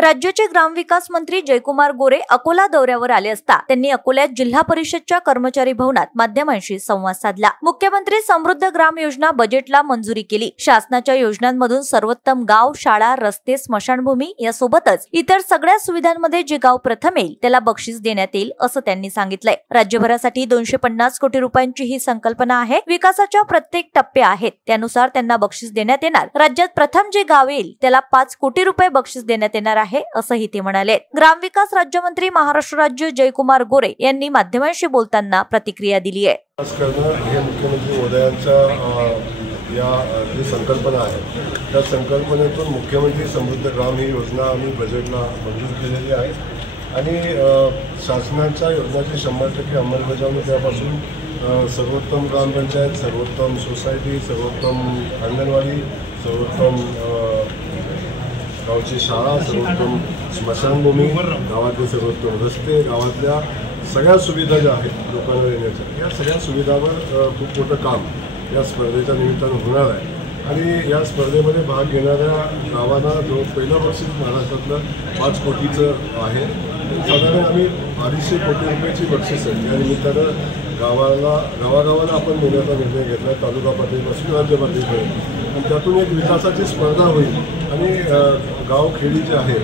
राज्याचे ग्रामविकास मंत्री जयकुमार गोरे अकोला दौऱ्यावर आले असता त्यांनी अकोल्यात जिल्हा परिषदच्या कर्मचारी भवनात माध्यमांशी संवाद साधला। मुख्यमंत्री समृद्ध ग्राम योजना बजेटला मंजुरी केली। शासनाच्या योजनांमधून सर्वोत्तम गाव, शाळा, रस्ते, स्मशानभूमी यासोबतच इतर सगळ्या सुविधांमध्ये जे गाव प्रथम येईल त्याला बक्षीस देण्यात येईल असं त्यांनी सांगितलंय। राज्यभरासाठी 250 कोटी रुपयांची ही संकल्पना आहे। विकासाच्या प्रत्येक टप्पे आहेत, त्यानुसार त्यांना बक्षीस देण्यात येणार। राज्यात प्रथम जे गाव येईल त्याला 5 कोटी रुपये बक्षीस देण्यात येणार आहे असंही ते म्हणाले। ग्रामविकास राज्यमंत्री महाराष्ट्र राज्य जयकुमार गोरे यांनी माध्यमांशी बोलताना प्रतिक्रिया दिली आहे। हे मुख्यमंत्री महोदयांच्या या जी संकल्पना आहे त्या संकल्पनेतून मुख्यमंत्री समृद्ध ग्राम ही योजना आम्ही बजेटला मंजूर केलेली आहे आणि शासनाच्या योजनेची 100% अंमलबजावणी त्यापासून सर्वोत्तम ग्रामपंचायत, सर्वोत्तम सोसायटी, सर्वोत्तम अंगणवाडी, सर्वोत्तम गावची शाळा, सर्वोत्तम स्मशानभूमी, गावातले सर्वोत्तम रस्ते, गावातल्या सगळ्या सुविधा ज्या आहेत लोकांना येण्याच्या या सगळ्या सुविधावर खूप मोठं काम या स्पर्धेच्या निमित्तानं होणार आहे। आणि या स्पर्धेमध्ये भाग घेणाऱ्या गावांना जो पहिलं बक्षीस महाराष्ट्रातलं 5 कोटीचं आहे, साधारण आम्ही 250 कोटी रुपयाची बक्षीस आहे। या निमित्तानं गावागावाला आपण देण्याचा निर्णय घेतला, तालुका पातळीपासून राज्य पातळीपर्यंत, आणि त्यातून एक विकासाची स्पर्धा होईल आणि गावखेडी जे आहे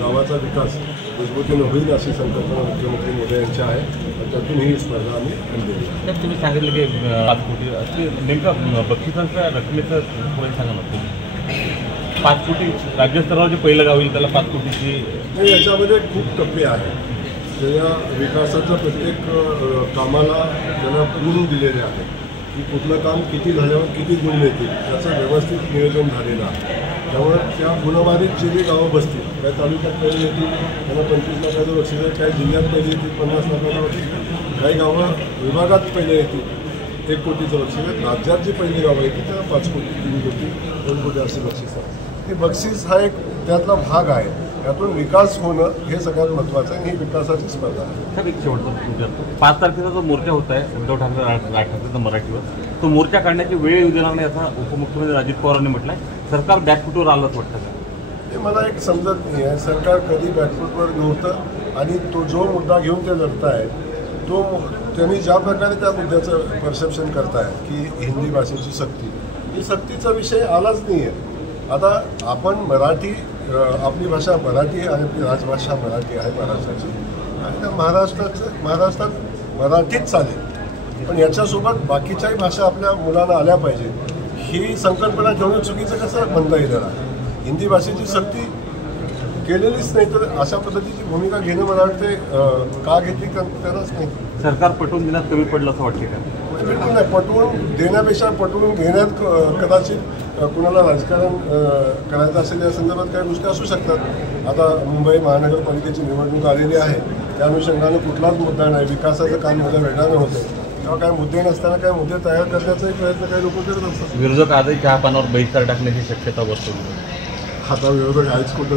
गावाचा विकास मजबूतीनं होईल अशी संकल्पना मुख्यमंत्री मोदी यांची आहे आणि त्यातून ही स्पर्धा आम्ही आणली। तुम्ही सांगितलं की 5 कोटी नेमका बक्षिसांच्या रकमेचं थोडं सांगा ना। 5 कोटी राज्यस्तरावर जे पहिलं गाव येईल त्याला 5 कोटीची नाही, याच्यामध्ये खूप टप्पे आहेत। त्या विकासाच्या प्रत्येक कामाला त्यांना गुण दिलेले आहे की कुठलं काम किती झाल्यावर किती गुण येतील त्याचं व्यवस्थित नियोजन झालेलं आहे। त्यामुळे त्या गुणवारीत जे गावं बसतील, काही तालुक्यात पहिले येतील त्यांना 25 लाखाचं बक्षीस आहे, काही जिल्ह्यात पहिले येतील 50 लाखाचं बक्षीस, काही गावं विभागात पहिले येतील 1 कोटीचं बक्षीस आहे, राज्यात जी पहिली गावं येतील त्याला 5 कोटी, 3 कोटी, 2 कोटी असे बक्षीस आहे। हे बक्षीस हा एक त्यातला भाग आहे, यातून विकास होणं हे सगळ्यात महत्त्वाचं आहे। ही विकासाची स्पर्धा आहे। सर, एक शेवटचा 5 तारखेचा जो मोर्चा होत आहे उद्धव ठाकरे राज ठाकरेचा मराठीवर, तो मोर्चा काढण्याची वेळ येऊ देणार नाही असं उपमुख्यमंत्री अजित पवारांनी म्हटलं आहे। सरकार बॅकफुटवर आलंच वाटतं का? हे मला एक समजत नाही आहे। सरकार कधी बॅकफुटवर नव्हतं आणि तो जो मुद्दा घेऊन ते लढत आहे तो त्यांनी ज्या प्रकारे त्या मुद्द्याचं परसेप्शन करताय की हिंदी भाषेची सक्ती, ही सक्तीचा विषय आलाच नाही आहे। आता आपण मराठी, आपली भाषा मराठी आहे आणि आपली राजभाषा मराठी आहे महाराष्ट्राची, आणि महाराष्ट्रात मराठीच चालेल, पण याच्यासोबत बाकीच्याही भाषा आपल्या मुलांना आल्या पाहिजे ही संकल्पना ठेवणं चुकीचं कसं म्हणता येईल? हिंदी भाषेची सक्ती केलेलीच नाही तर अशा पद्धतीची भूमिका घेणं मला वाटते का घेतली त्यालाच नाही। सरकार पटवून देण्यात कमी पडलं असं वाटते का? बिलकुल नाही, पटवून देण्यापेक्षा पटवून घेण्यात कदाचित कुणाला राजकारण करायचं असेल या संदर्भात काही गोष्टी असू शकतात। आता मुंबई महानगरपालिकेची निवडणूक आलेली आहे, त्या अनुषंगानं कुठलाच मुद्दा नाही, विकासाचं काम माझं वेगानं होतं, तेव्हा काही मुद्दे नसताना काही मुद्दे तयार करण्याचाही प्रयत्न काही लोक करत असतात। विरोधक आजही चहा पानावर बहिष्कार टाकण्याची शक्यता वर्तवली। आता विरोधक आहेच कुठं